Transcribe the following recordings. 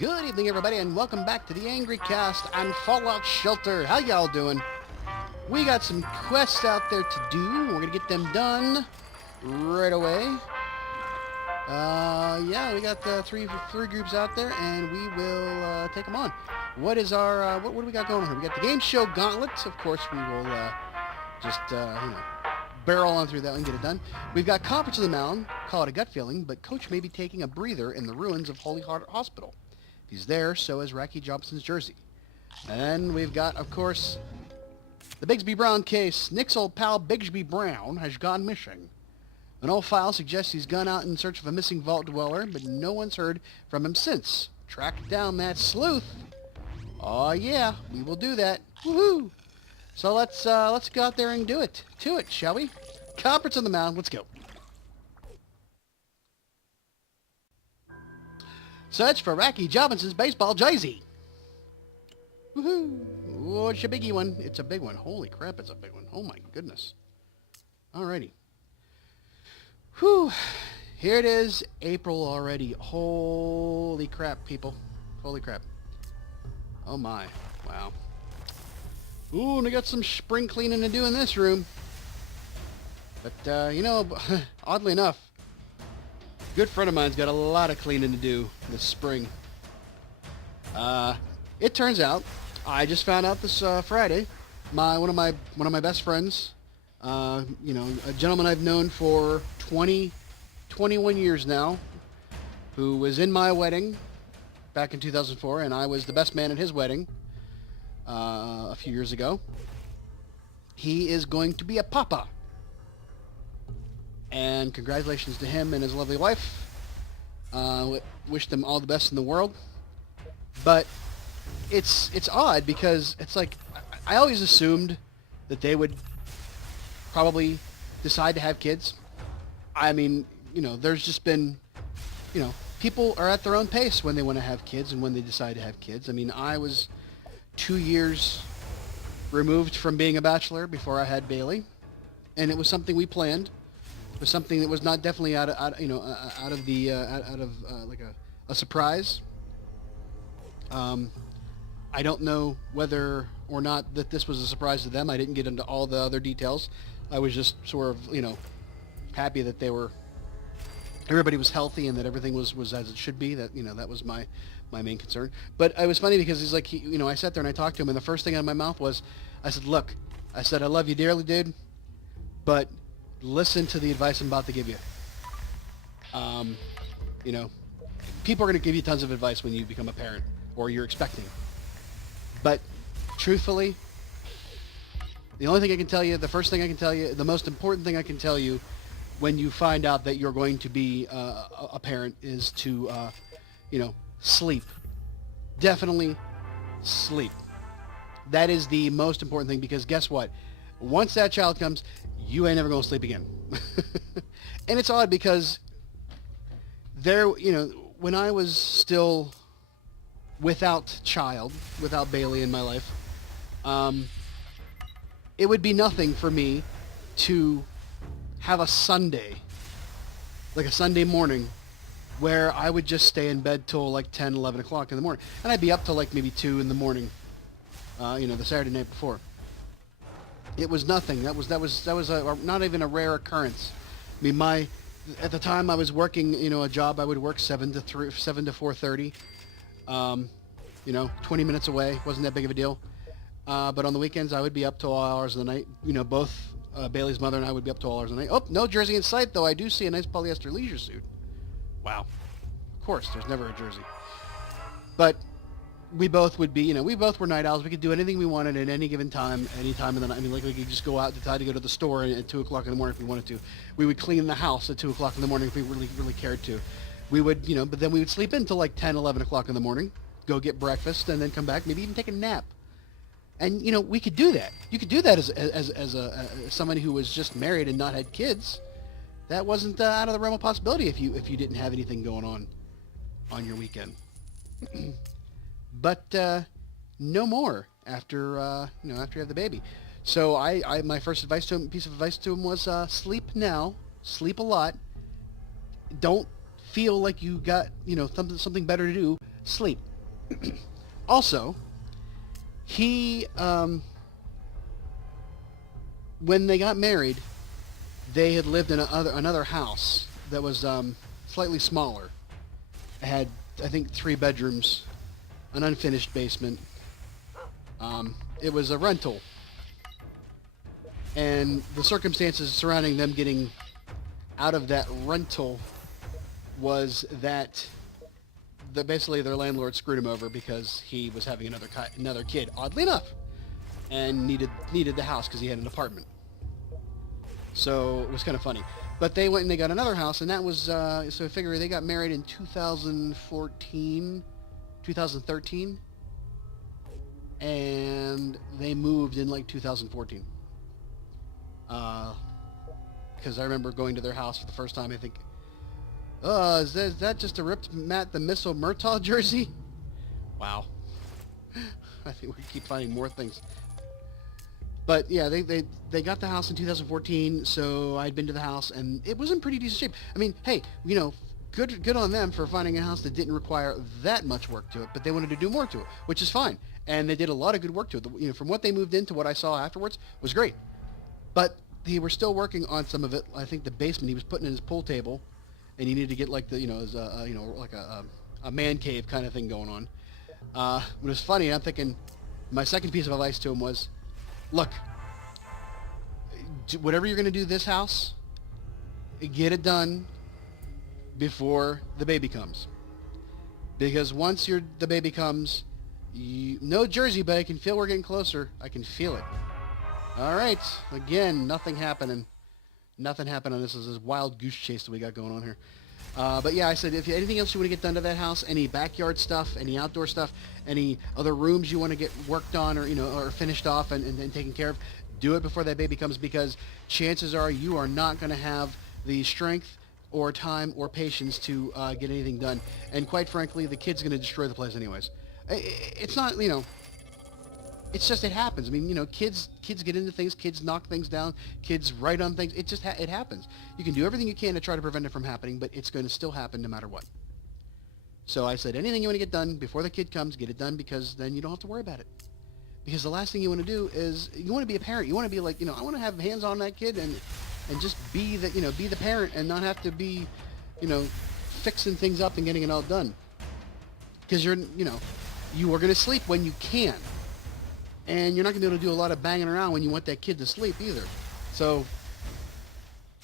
Good evening, everybody, and welcome back to the Angry Cast and Fallout Shelter. How y'all doing? We got some quests out there to do. We're gonna get them done right away. Yeah, we got three groups out there, and we will take them on. What is our what do we got going on here? We got the game show Gauntlet. Of course, we will just barrel on through that and get it done. We've got Conference of the Mound. Call it a gut feeling, but Coach may be taking a breather in the ruins of Holy Heart Hospital. He's there, so is Racky Jobinson's jersey. And we've got, of course, the Bigsby Brown case. Nick's old pal Bigsby Brown has gone missing. An old file suggests he's gone out in search of a missing vault dweller, but no one's heard from him since. Track down that sleuth. Oh yeah, we will do that. Woohoo! So let's go out there and do it. To it, shall we? Conference on the Mound. Let's go. Search for Racky Jobinson's baseball jersey. Woohoo! Oh, it's a biggie one. It's a big one. Holy crap, it's a big one. Oh my goodness. Alrighty. Whew. Here it is. April already. Holy crap, people. Holy crap. Oh my. Wow. Ooh, and we got some spring cleaning to do in this room. But, you know, oddly enough, a good friend of mine's got a lot of cleaning to do this spring. It turns out, I just found out this Friday, one of my best friends, you know, a gentleman I've known for 21 years now, who was in my wedding back in 2004, and I was the best man at his wedding a few years ago. He is going to be a papa. And congratulations to him and his lovely wife. Wish them all the best in the world. But it's odd because it's like I always assumed that they would probably decide to have kids. I mean, you know, there's just been, you know, people are at their own pace when they want to have kids and when they decide to have kids. I mean, I was 2 years removed from being a bachelor before I had Bailey, and it was something we planned. It was something that was not definitely out of like a surprise. I don't know whether or not that this was a surprise to them. I didn't get into all the other details. I was just sort of, you know, happy that everybody was healthy and that everything was as it should be. That, you know, that was my main concern. But it was funny because he's like, you know, I sat there and I talked to him, and the first thing out of my mouth was, I said, look, I said, I love you dearly, dude, but listen to the advice I'm about to give you. You know, people are going to give you tons of advice when you become a parent or you're expecting. But truthfully, the only thing I can tell you, the first thing I can tell you, the most important thing I can tell you when you find out that you're going to be a parent is to, you know, sleep. Definitely sleep. That is the most important thing, because guess what? Once that child comes, you ain't never going to sleep again. And it's odd because there, you know, when I was still without Bailey in my life, it would be nothing for me to have a Sunday, like a Sunday morning, where I would just stay in bed till like 10, 11 o'clock in the morning. And I'd be up till like maybe 2 in the morning, you know, the Saturday night before. It was nothing. That was not even a rare occurrence. I mean, at the time I was working, you know, a job I would work 7 to 4:30. You know, 20 minutes away, wasn't that big of a deal. But on the weekends I would be up till all hours of the night. You know, both Bailey's mother and I would be up till all hours of the night. Oh, no jersey in sight, though. I do see a nice polyester leisure suit. Wow. Of course, there's never a jersey. But we both would be, you know, we both were night owls. We could do anything we wanted at any given time, any time of the night. I mean, like, we could just go out, decide to go to the store at 2 o'clock in the morning if we wanted to. We would clean the house at 2 o'clock in the morning if we really, really cared to. We would, you know, but then we would sleep until like 10, 11 o'clock in the morning, go get breakfast, and then come back, maybe even take a nap. And, you know, we could do that. You could do that as somebody who was just married and not had kids. That wasn't out of the realm of possibility if you didn't have anything going on your weekend. But no more after you know, after you have the baby. So my first piece of advice to him was sleep now, sleep a lot. Don't feel like you got, you know, something better to do. Sleep. Also, he, when they got married, they had lived in another house that was slightly smaller. It had, I think, 3 bedrooms, an unfinished basement. It was a rental. And the circumstances surrounding them getting out of that rental was that basically their landlord screwed him over because he was having another kid, oddly enough, and needed the house because he had an apartment. So it was kind of funny. But they went and they got another house, and that was, so I figure they got married in 2013, and they moved in like 2014. Because I remember going to their house for the first time, I think, is that just a ripped Matt the Missile Murtaugh jersey? Wow. I think we keep finding more things. But yeah, they got the house in 2014, so I'd been to the house, and it was in pretty decent shape. I mean, hey, you know, good on them for finding a house that didn't require that much work to it, but they wanted to do more to it, which is fine. And they did a lot of good work to it. You know, from what they moved into, what I saw afterwards was great. But they were still working on some of it. I think the basement, he was putting in his pool table, and he needed to get like the, like a man cave kind of thing going on. It was funny. I'm thinking, my second piece of advice to him was, look, whatever you're going to do this house, get it done before the baby comes. Because once the baby comes, no jersey, but I can feel we're getting closer. I can feel it. All right. Again, nothing happening. Nothing happening. This is this wild goose chase that we got going on here. But yeah, I said, if anything else you want to get done to that house, any backyard stuff, any outdoor stuff, any other rooms you want to get worked on or, or finished off and taken care of, do it before that baby comes, because chances are you are not going to have the strength or time or patience to get anything done. And quite frankly, the kid's going to destroy the place anyways. It's not, it's just, it happens. I mean, kids get into things, kids knock things down, kids write on things. It just, it happens. You can do everything you can to try to prevent it from happening, but it's going to still happen no matter what. So I said, anything you want to get done before the kid comes, get it done, because then you don't have to worry about it. Because the last thing you want to do is, you want to be a parent. You want to be like, I want to have hands on that kid and just be the parent and not have to be, fixing things up and getting it all done. Because you are going to sleep when you can. And you're not going to be able to do a lot of banging around when you want that kid to sleep either. So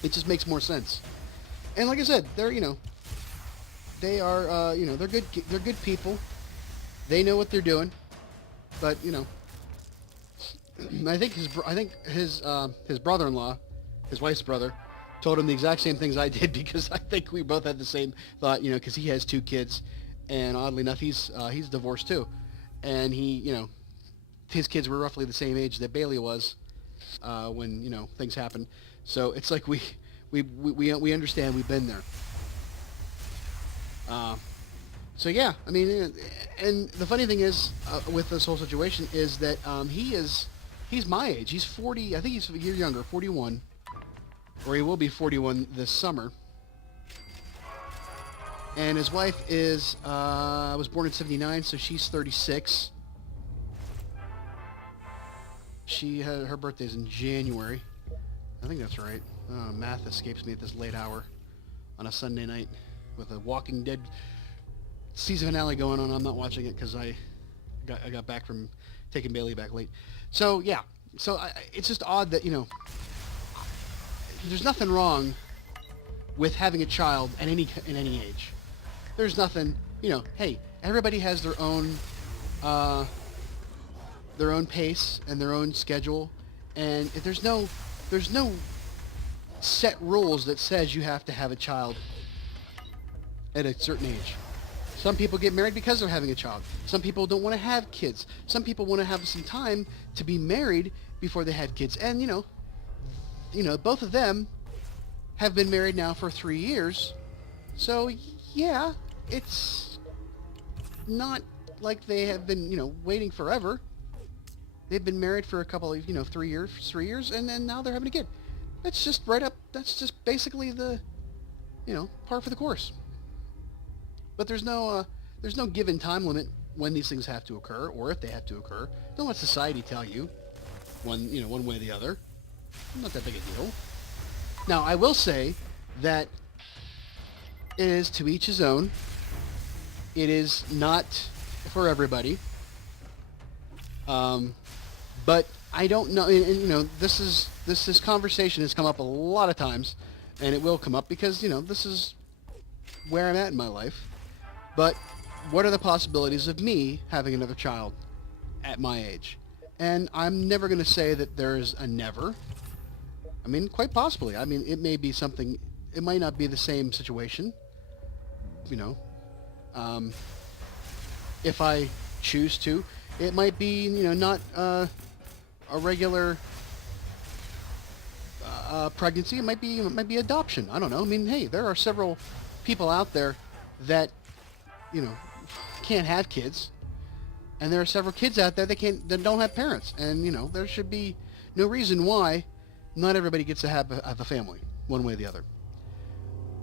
it just makes more sense. And like I said, they're, they are, they're good people. They know what they're doing. But, I think his brother-in-law, his wife's brother, told him the exact same things I did, because I think we both had the same thought, because he has 2 kids, and oddly enough, he's divorced too, and he, his kids were roughly the same age that Bailey was when things happened. So it's like we understand, we've been there. So yeah, I mean, and the funny thing is with this whole situation is that he's my age. He's 40. I think he's a year younger, 41, or he will be 41 this summer. And his wife was born in '79, so she's 36. Her birthday's in January. I think that's right. Math escapes me at this late hour on a Sunday night with a Walking Dead season finale going on. I'm not watching it because I got back from taking Bailey back late. So yeah, it's just odd that there's nothing wrong with having a child at any age. There's nothing, hey, everybody has their own pace and their own schedule, and if there's no set rules that says you have to have a child at a certain age. Some people get married because they're having a child. Some people don't want to have kids. Some people want to have some time to be married before they have kids. And both of them have been married now for 3 years. So yeah, it's not like they have been, waiting forever. They've been married for a couple of, 3 years, and then now they're having a kid. That's just right up, that's just basically the, par for the course. But there's no given time limit, when these things have to occur, or if they have to occur. Don't let society tell you one way or the other. Not that big a deal. Now, I will say that it is to each his own. It is not for everybody. But I don't know, and this conversation has come up a lot of times, and it will come up because, this is where I'm at in my life. But what are the possibilities of me having another child at my age? And I'm never going to say that there's a never. I mean, quite possibly. I mean, it may be something, it might not be the same situation, if I choose to. It might be, not a regular pregnancy. It might be adoption. I don't know. I mean, hey, there are several people out there that, can't have kids, and there are several kids out there that don't have parents, and there should be no reason why not everybody gets to have a family, one way or the other.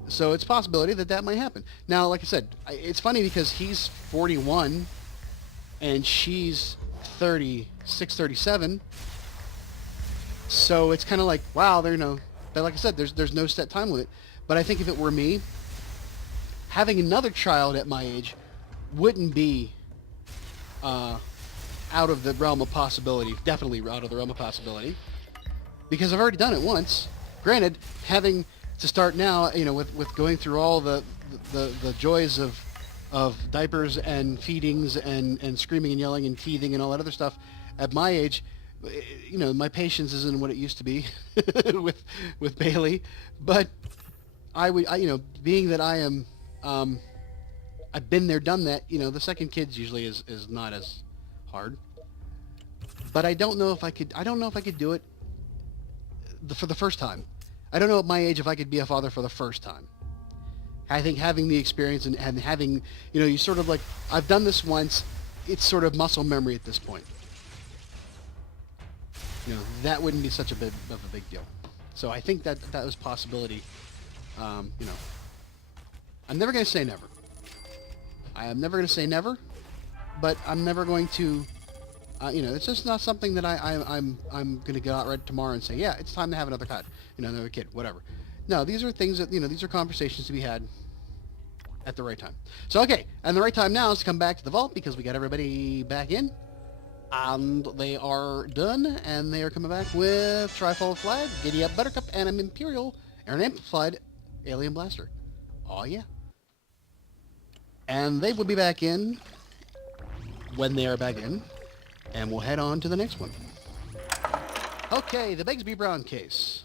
So it's a possibility that might happen. Now, like I said, it's funny because he's 41 and she's 36, 37. So it's kind of like, wow, but like I said, there's no set time limit. But I think if it were me, having another child at my age wouldn't be out of the realm of possibility. Definitely out of the realm of possibility, because I've already done it once. Granted, having to start now, with going through all the joys of diapers and feedings and screaming and yelling and teething and all that other stuff at my age, my patience isn't what it used to be with Bailey. But being that I am, I've been there, done that. The second kid's usually is not as hard. But I don't know if I could do it for the first time. I don't know at my age if I could be a father for the first time. I think having the experience and having, you sort of like, I've done this once, it's sort of muscle memory at this point. That wouldn't be such a big deal. So I think that was a possibility. I'm never going to say never. I am never going to say never, but I'm never going to, it's just not something that I'm going to go out right tomorrow and say, yeah, it's time to have another kid, another kid, whatever. No, these are things that, these are conversations to be had at the right time. So, okay, and the right time now is to come back to the vault because we got everybody back in, and they are done, and they are coming back with Trifold Flag, Giddy Up Buttercup, and an Imperial, or an Amplified Alien Blaster. Oh, yeah. And they will be back in when they are back in, and we'll head on to the next one. Okay, the Bigsby Brown case.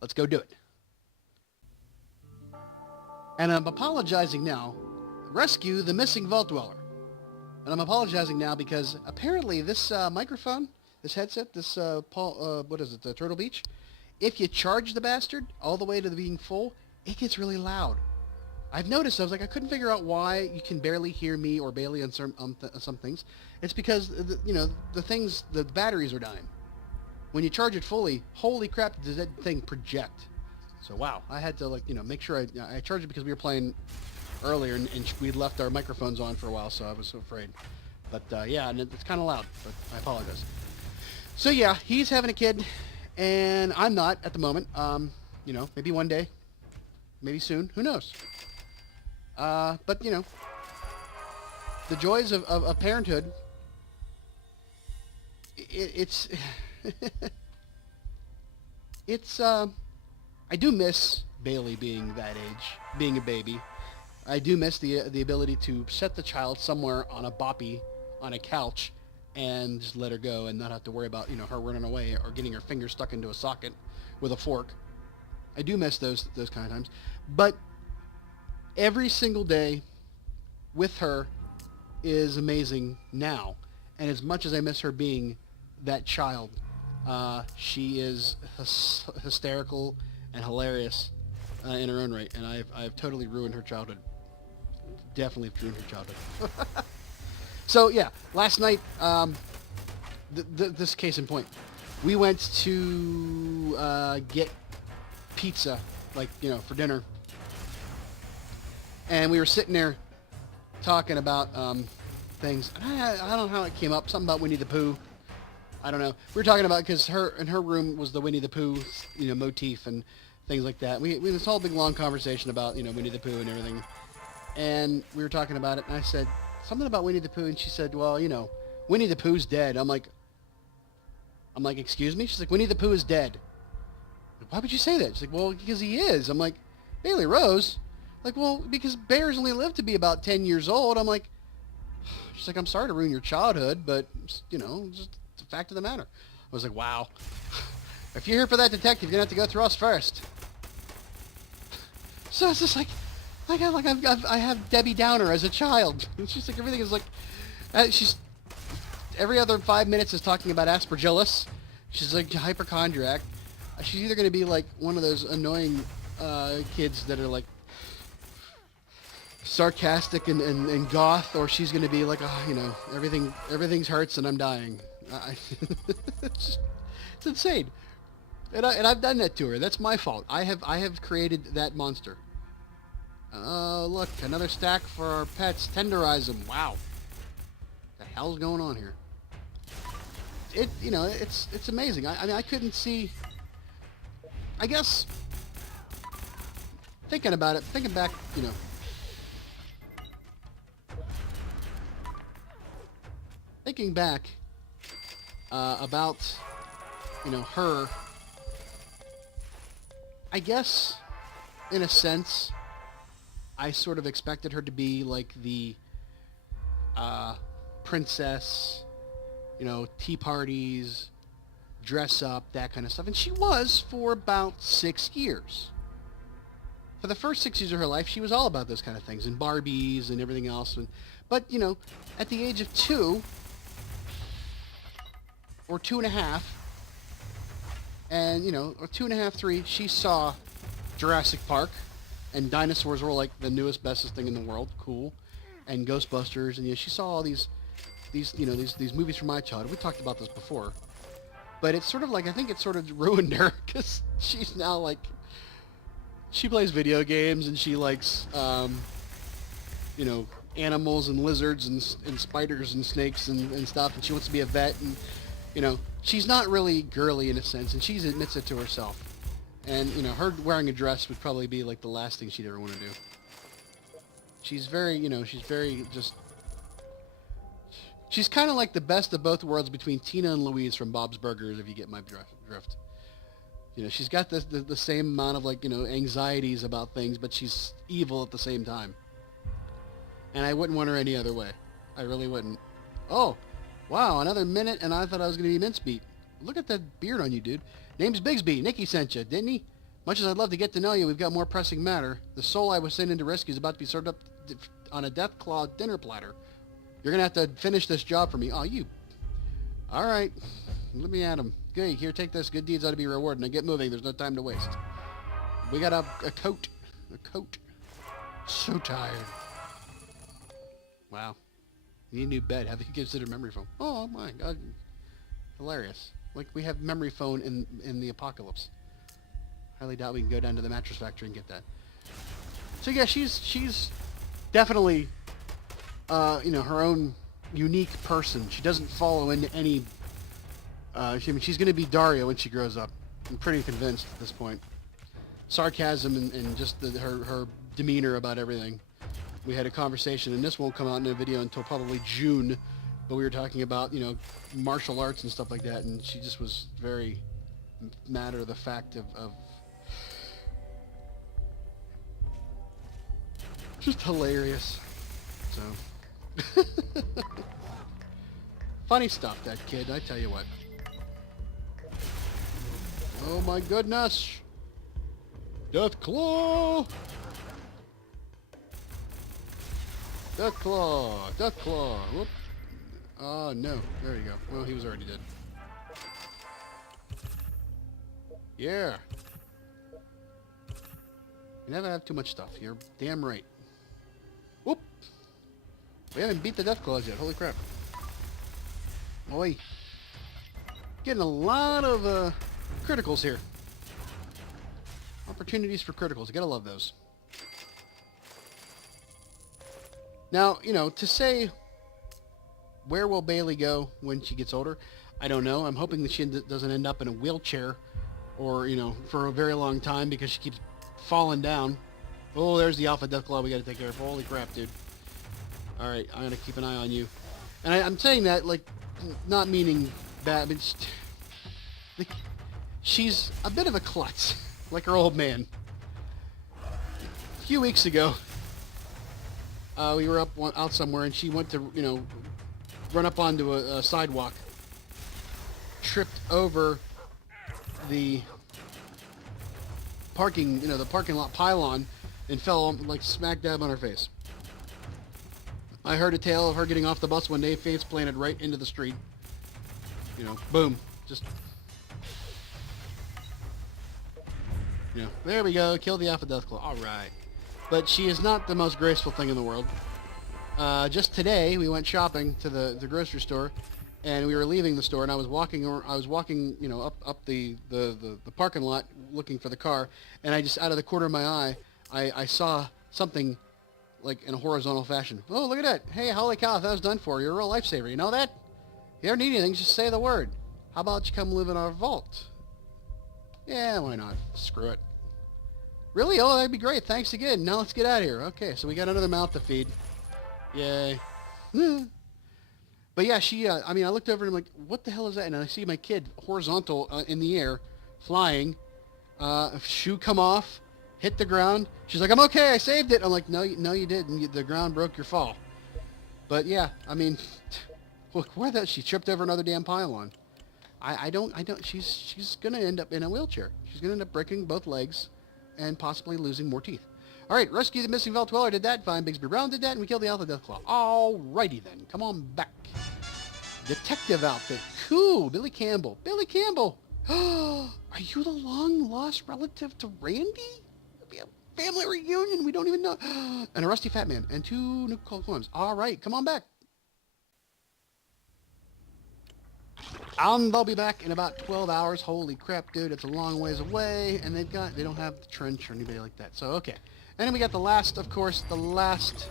Let's go do it. And I'm apologizing now. Rescue the missing Vault Dweller. And I'm apologizing now because apparently this microphone, this headset, this what is it, the Turtle Beach, if you charge the bastard all the way to being full, it gets really loud. I've noticed, I was like, I couldn't figure out why you can barely hear me or Bailey on some things. It's because, the batteries are dying. When you charge it fully, holy crap, does that thing project. So, wow, I had to, make sure I charged it because we were playing earlier and we'd left our microphones on for a while, so I was so afraid. But, yeah, and it's kind of loud, but I apologize. So, yeah, he's having a kid, and I'm not at the moment. Maybe one day, maybe soon, who knows? But, the joys of parenthood, it's, I do miss Bailey being that age, being a baby. I do miss the ability to set the child somewhere on a boppy, on a couch, and just let her go and not have to worry about, her running away or getting her finger stuck into a socket with a fork. I do miss those kind of times. But every single day with her is amazing now. And as much as I miss her being that child, she is hysterical and hilarious in her own right. And I've totally ruined her childhood. Definitely ruined her childhood. So yeah, last night, this case in point, we went to get pizza, for dinner. And we were sitting there talking about, things. I don't know how it came up. Something about Winnie the Pooh. I don't know. We were talking about, because in her room was the Winnie the Pooh, motif and things like that. We had this whole big long conversation about, Winnie the Pooh and everything. And we were talking about it, and I said something about Winnie the Pooh, and she said, well, Winnie the Pooh's dead. I'm like, excuse me? She's like, Winnie the Pooh is dead. Why would you say that? She's like, well, because he is. I'm like, Bailey Rose? Like, well, because bears only live to be about 10 years old. I'm like, she's like, I'm sorry to ruin your childhood, but, just the fact of the matter. I was like, wow. If you're here for that detective, you're going to have to go through us first. So it's just like I have Debbie Downer as a child. It's just like everything is like, she's, every other 5 minutes is talking about aspergillus. She's like a hypochondriac. She's either going to be like one of those annoying kids that are like sarcastic and goth, or she's going to be like, everything's hurts and I'm dying. It's insane. And I've done that to her. That's my fault. I have created that monster. Oh, look, another stack for our pets. Tenderize them. Wow. What the hell's going on here? It's amazing. I mean, I couldn't see. I guess thinking back, thinking back about her. I guess, in a sense, I sort of expected her to be like the princess, tea parties, dress up, that kind of stuff. And she was for about 6 years. For the first 6 years of her life, she was all about those kind of things, and Barbies and everything else. But, at the age of 2, or 2.5, and, or 2.5, 3, she saw Jurassic Park, and dinosaurs were like the newest, bestest thing in the world. Cool. And Ghostbusters, and she saw all these movies from my childhood. We talked about this before. But it's sort of like, I think it sort of ruined her, because she's now like, she plays video games, and she likes, animals and lizards and spiders and snakes and stuff, and she wants to be a vet, and, she's not really girly in a sense, and she admits it to herself. And, her wearing a dress would probably be like the last thing she'd ever want to do. She's very, she's kind of like the best of both worlds between Tina and Louise from Bob's Burgers, if you get my drift. She's got the same amount of, anxieties about things, but she's evil at the same time. And I wouldn't want her any other way. I really wouldn't. Oh, wow, another minute, and I thought I was going to be mincemeat. Look at that beard on you, dude. Name's Bigsby. Nicky sent you, didn't he? Much as I'd love to get to know you, we've got more pressing matter. The soul I was sent in to rescue is about to be served up on a death claw dinner platter. You're going to have to finish this job for me. Oh, you. All right. Let me at him. Good. Here, take this. Good deeds ought to be rewarded. Now get moving. There's no time to waste. We got a coat. A coat. So tired. Wow. Need a new bed. Have you considered memory foam? Oh, my God. Hilarious. Like, we have memory foam in the apocalypse. Highly doubt we can go down to the mattress factory and get that. So, yeah, she's definitely, her own unique person. She doesn't follow into any... she's going to be Daria when she grows up. I'm pretty convinced at this point. Sarcasm and just her demeanor about everything. We had a conversation, and this won't come out in a video until probably June, but we were talking about, martial arts and stuff like that, and she just was very matter of the fact of just hilarious. So... Funny stuff, that kid, I tell you what. Oh my goodness! Death Claw! Death Claw! Death Claw! Whoop! Oh no, there you go. Well, he was already dead. Yeah! You never have too much stuff. You're damn right. Whoop! We haven't beat the Death Claws yet, holy crap. Oi. Getting a lot of criticals here. Opportunities for criticals. You gotta love those. Now, to say Where will Bailey go when she gets older? I don't know. I'm hoping that she doesn't end up in a wheelchair or, you know, for a very long time because she keeps falling down. Oh, there's the Alpha Deathclaw we got to take care of. Holy crap, dude. All right, I'm going to keep an eye on you. And I'm saying that, like, not meaning bad, but she's a bit of a klutz, like her old man. A few weeks ago, we were out somewhere, and she went to, you know, run up onto a sidewalk, tripped over the parking lot pylon, and fell like smack dab on her face. I heard a tale of her getting off the bus one day, face planted right into the street. You know, boom, just, you know, there we go, kill the Alpha Deathclaw. All right, but she is not the most graceful thing in the world. Just today, we went shopping to the grocery store, and we were leaving the store, and I was walking, you know, up the parking lot looking for the car, and I just, out of the corner of my eye, I saw something like in a horizontal fashion. Oh, look at that. Hey, holy cow, that was done for. You're a real lifesaver. You know that? If you ever need anything, just say the word. How about you come live in our vault? Yeah, why not? Screw it. Really? Oh, that'd be great. Thanks again. Now let's get out of here. Okay, so we got another mouth to feed. Yay. But yeah, she, I mean, I looked over and I'm like, what the hell is that? And I see my kid horizontal in the air, flying, shoe come off, hit the ground. She's like, I'm okay, I saved it. I'm like, no, you didn't. The ground broke your fall. But yeah, I mean, look, where that, she tripped over another damn pylon. I don't, she's going to end up in a wheelchair. She's going to end up breaking both legs and possibly losing more teeth. All right, rescue the missing Vault Dweller, did that. Find Bigsby Brown, did that, and we killed the Alpha Deathclaw. All righty then, come on back. Detective outfit, cool. Billy Campbell. Billy Campbell. Are you the long-lost relative to Randy? It'll be a family reunion, we don't even know. And a rusty fat man, and 2 new clones. All right, come on back. They'll be back in about 12 hours. Holy crap, dude, it's a long ways away, and they don't have the trench or anybody like that. So, okay. And then we got the last, of course, the last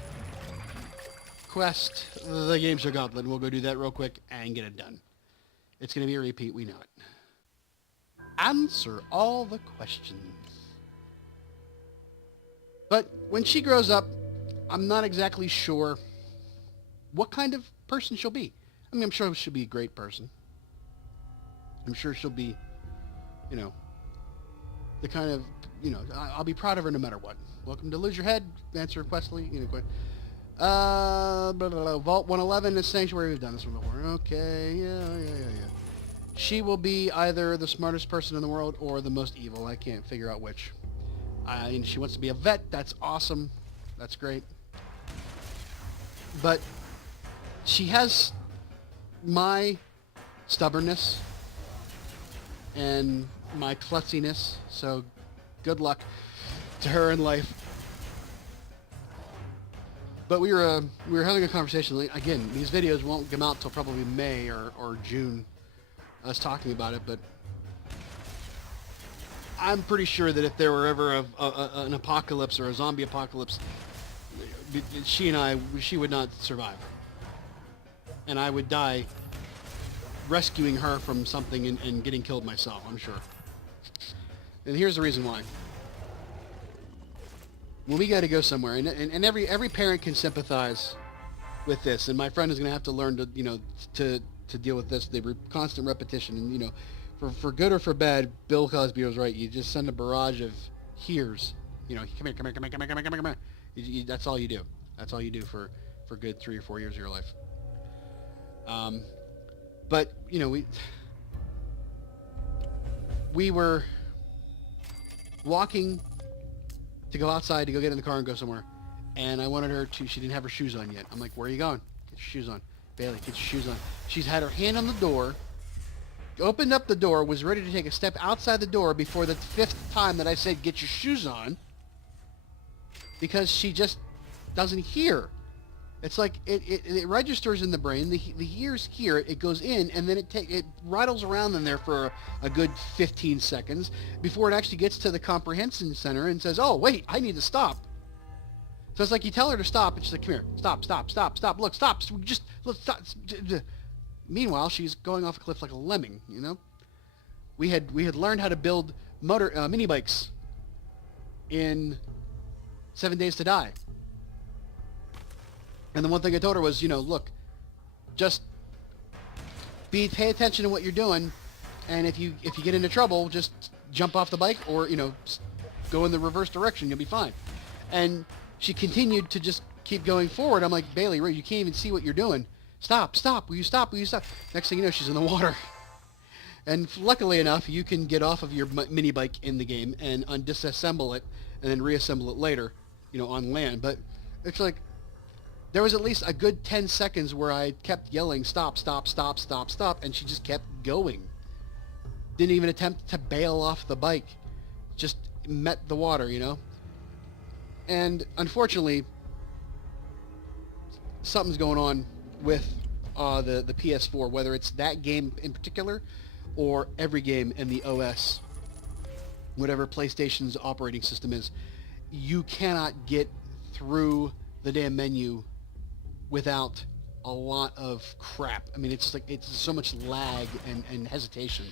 quest, the game show Gauntlet. We'll go do that real quick and get it done. It's going to be a repeat, we know it. Answer all the questions. But when she grows up, I'm not exactly sure what kind of person she'll be. I mean, I'm sure she'll be a great person. I'm sure she'll be, you know, the kind of, you know, I'll be proud of her no matter what. Welcome to Lose Your Head. Answer Questly. You know, Vault 111 is Sanctuary. We've done this one before. Okay, yeah. She will be either the smartest person in the world or the most evil. I can't figure out which. She wants to be a vet. That's awesome. That's great. But she has my stubbornness and my klutziness, so good luck to her in life. But we were having a conversation. Again, these videos won't come out till probably May or June, us talking about it, but I'm pretty sure that if there were ever an apocalypse or a zombie apocalypse, she would not survive. And I would die rescuing her from something and getting killed myself, I'm sure. And here's the reason why. When we got to go somewhere, and every parent can sympathize with this, and my friend is going to have to learn to, you know, to deal with this, the constant repetition, and, you know, for good or for bad, Bill Cosby was right. You just send a barrage of here's, you know, come here. That's all you do. That's all you do for good 3 or 4 years of your life. But, you know, we were walking to go outside to go get in the car and go somewhere, and I wanted her to, she didn't have her shoes on yet. I'm like, where are you going? Get your shoes on. Bailey, get your shoes on. She's had her hand on the door, opened up the door, was ready to take a step outside the door before the 5th time that I said, get your shoes on, because she just doesn't hear. It's like it registers in the brain. The ears hear it. It goes in, and then it rattles around in there for a good 15 seconds before it actually gets to the comprehension center and says, "Oh, wait, I need to stop." So it's like you tell her to stop, and she's like, come here, stop, stop, stop, stop, look, stop, just, look, stop. Meanwhile, she's going off a cliff like a lemming, you know? We had learned how to build mini bikes in 7 Days to Die. And the one thing I told her was, you know, look, just pay attention to what you're doing, and if you get into trouble, just jump off the bike or, you know, go in the reverse direction, you'll be fine. And she continued to just keep going forward. I'm like, Bailey, you can't even see what you're doing. Stop, stop, will you stop, will you stop? Next thing you know, she's in the water. And luckily enough, you can get off of your mini bike in the game and disassemble it and then reassemble it later, you know, on land. But it's like, there was at least a good 10 seconds where I kept yelling, stop, stop, stop, stop, stop, and she just kept going. Didn't even attempt to bail off the bike. Just met the water, you know? And unfortunately, something's going on with the PS4, whether it's that game in particular or every game in the OS, whatever PlayStation's operating system is. You cannot get through the damn menu without a lot of crap. I mean, it's like, it's so much lag and hesitation.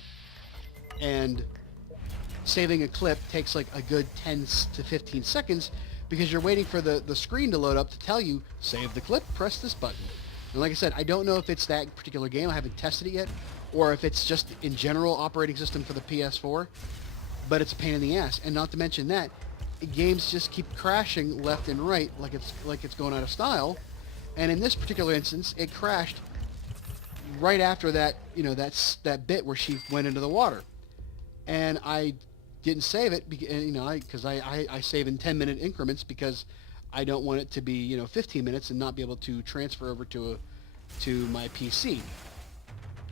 And saving a clip takes like a good 10 to 15 seconds because you're waiting for the screen to load up to tell you, save the clip, press this button. And like I said, I don't know if it's that particular game, I haven't tested it yet, or if it's just in general operating system for the PS4, but it's a pain in the ass. And not to mention that, games just keep crashing left and right like it's going out of style. And in this particular instance, it crashed right after that, you know, that bit where she went into the water. And I didn't save it, you know, because I save in 10-minute increments because I don't want it to be, you know, 15 minutes and not be able to transfer over to my PC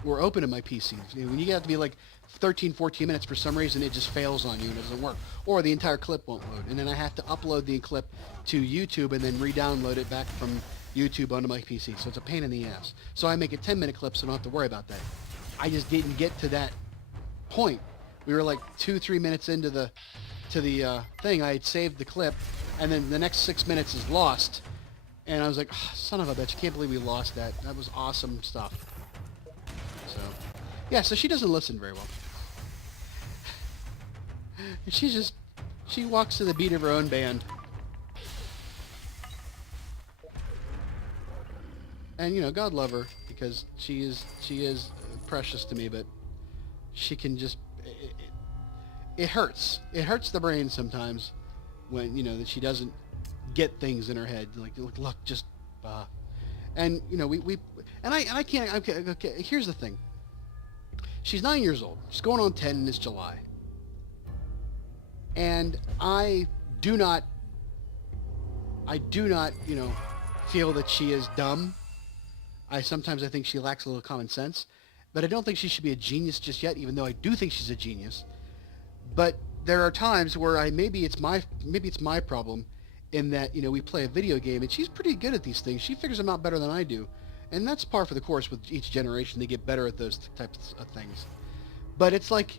or open to my PC. When you get to be like 13, 14 minutes, for some reason it just fails on you and it doesn't work, or the entire clip won't load, and then I have to upload the clip to YouTube and then re-download it back from YouTube onto my PC. So it's a pain in the ass. So I make a 10-minute clip so I don't have to worry about that. I just didn't get to that point. We were like 2-3 minutes into the thing. I had saved the clip, and then the next 6 minutes is lost. And I was like, oh, son of a bitch, I can't believe we lost that. That was awesome stuff. So, yeah, so she doesn't listen very well. She walks to the beat of her own band. And, you know, God love her, because she is precious to me, but she can just, it hurts. It hurts the brain sometimes when, you know, that she doesn't get things in her head. Like, look, just, and, you know, and I can't, okay, here's the thing. She's 9 years old. She's going on 10 this July. And I do not, you know, feel that she is dumb. Sometimes I think she lacks a little common sense, but I don't think she should be a genius just yet, even though I do think she's a genius. But there are times where maybe it's my problem, in that, you know, we play a video game and she's pretty good at these things. She figures them out better than I do, and that's par for the course with each generation. They get better at those types of things. But it's like,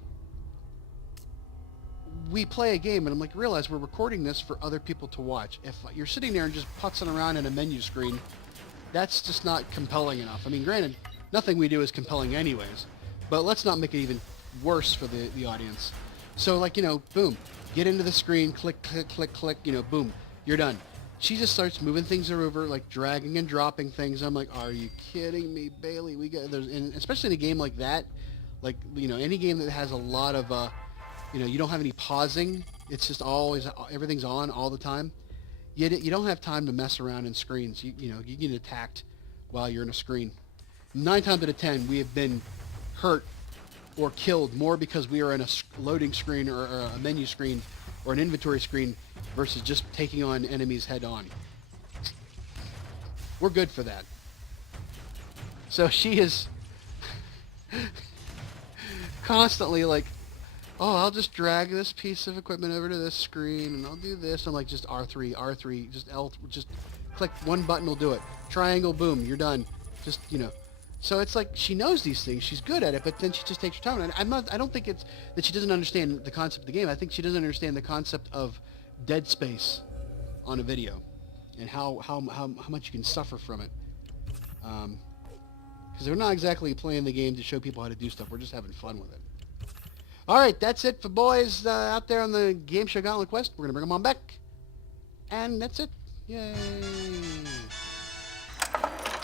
we play a game and I'm like, realize we're recording this for other people to watch. If you're sitting there and just putzing around in a menu screen, that's just not compelling enough. I mean, granted, nothing we do is compelling anyways, but let's not make it even worse for the audience. So, like, you know, boom, get into the screen, click, click, click, click, you know, boom, you're done. She just starts moving things over, like dragging and dropping things. I'm like, are you kidding me, Bailey? And especially in a game like that, like, you know, any game that has a lot of, you know, you don't have any pausing. It's just always, everything's on all the time. You don't have time to mess around in screens. You know, you get attacked while you're in a screen. 9 times out of 10, we have been hurt or killed more because we are in a loading screen or a menu screen or an inventory screen versus just taking on enemies head on. We're good for that. So she is constantly like, oh, I'll just drag this piece of equipment over to this screen, and I'll do this. I'm like, just R3, just L, just click one button will do it. Triangle, boom, you're done. Just, you know. So it's like, she knows these things, she's good at it, but then she just takes her time. And I don't think it's that she doesn't understand the concept of the game. I think she doesn't understand the concept of dead space on a video. and how much you can suffer from it. Because we're not exactly playing the game to show people how to do stuff. We're just having fun with it. All right, that's it for boys out there on the game show Gauntlet Quest. We're gonna bring them on back, and that's it. Yay!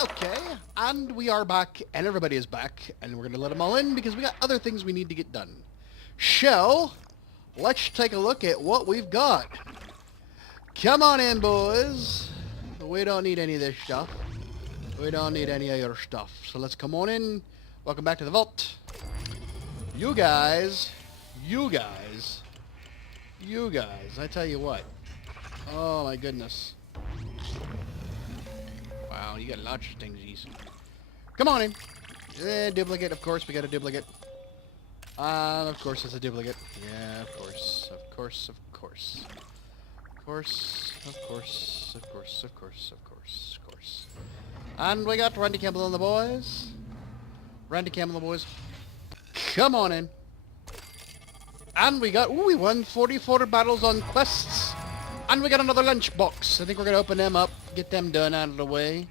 Okay, and we are back, and everybody is back, and we're gonna let them all in because we got other things we need to get done. So, let's take a look at what we've got. Come on in, boys. We don't need any of this stuff. We don't need any of your stuff. So let's come on in. Welcome back to the vault. You guys, I tell you what. Oh my goodness. Wow, you got lots of things, these. Come on in. Duplicate, of course, we got a duplicate. Of course it's a duplicate. Yeah, of course. Of course, of course. Of course, of course, of course, of course, of course, of course. And we got Randy Campbell and the boys. Randy Campbell and the boys. Come on in. And we got, ooh, we won 44 battles on quests. And we got another lunchbox. I think we're going to open them up, get them done out of the way.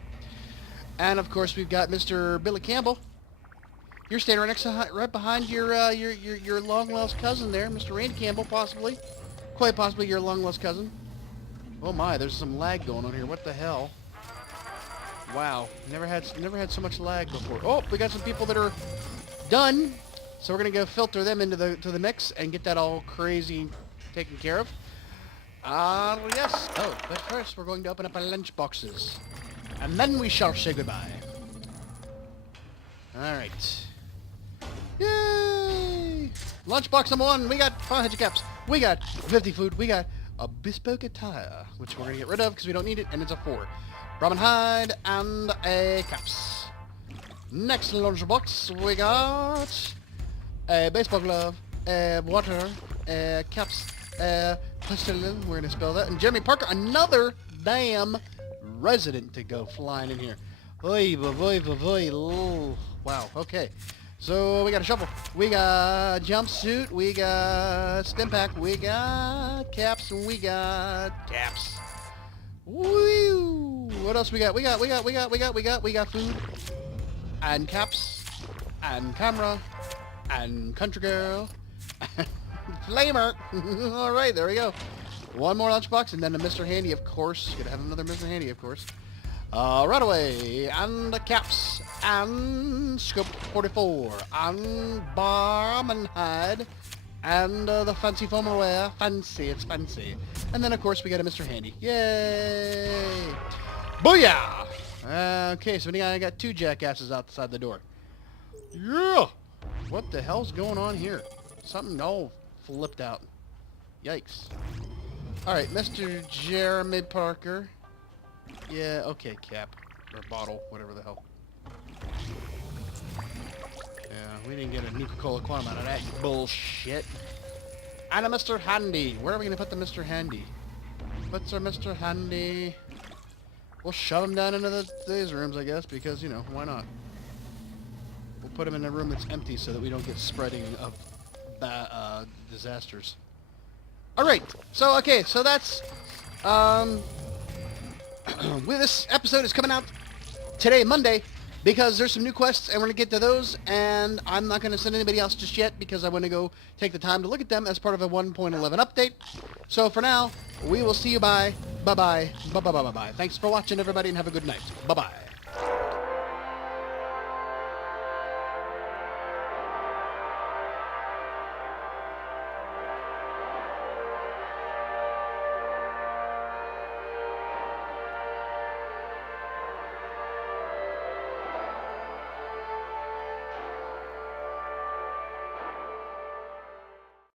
And of course we've got Mr. Billy Campbell. You're standing right next to, right behind your long lost cousin there, Mr. Randy Campbell, possibly. Quite possibly your long lost cousin. Oh my, there's some lag going on here. What the hell? Wow, never had so much lag before. Oh, we got some people that are done. So we're gonna go filter them into the mix and get that all crazy taken care of. Yes. Oh, but first we're going to open up our lunch boxes, and then we shall say goodbye. All right. Yay! Lunchbox number 1. We got 500 caps. We got 50 food. We got a bespoke attire, which we're gonna get rid of because we don't need it, and it's a 4. Brahmin hide and a caps. Next lunchbox we got a baseball glove, water, caps, pistol. We're gonna spell that. And Jeremy Parker, another damn resident to go flying in here. Oy, boy, boy, boy. Oh, wow. Okay. So we got a shovel. We got jumpsuit. We got stim pack. We got caps, and we got caps. Woo! What else we got? We got food, and caps, and camera, and country girl, and flamer. All right, there we go. One more lunchbox, and then a Mr. Handy, of course. Gonna have another Mr. Handy, of course. Right away, and the caps, and scope 44, and barm and hide, and the fancy foamer wear. Fancy, it's fancy. And then, of course, we got a Mr. Handy. Yay! Booyah! Okay, so I got 2 jackasses outside the door. Yeah! What the hell's going on here? Something all flipped out. Yikes. Alright, Mr. Jeremy Parker. Yeah, okay, cap. Or bottle, whatever the hell. Yeah, we didn't get a Nuka-Cola Quantum out of that bullshit. And a Mr. Handy. Where are we going to put the Mr. Handy? What's our Mr. Handy? We'll shove him down into these rooms, I guess, because, you know, why not? We'll put him in a room that's empty so that we don't get spreading of disasters. Alright, so, okay, so that's, this episode is coming out today, Monday, because there's some new quests, and we're going to get to those, and I'm not going to send anybody else just yet, because I want to go take the time to look at them as part of a 1.11 update. So for now, we will see you bye-bye, bye-bye, bye-bye, bye-bye. Thanks for watching, everybody, and have a good night. Bye-bye.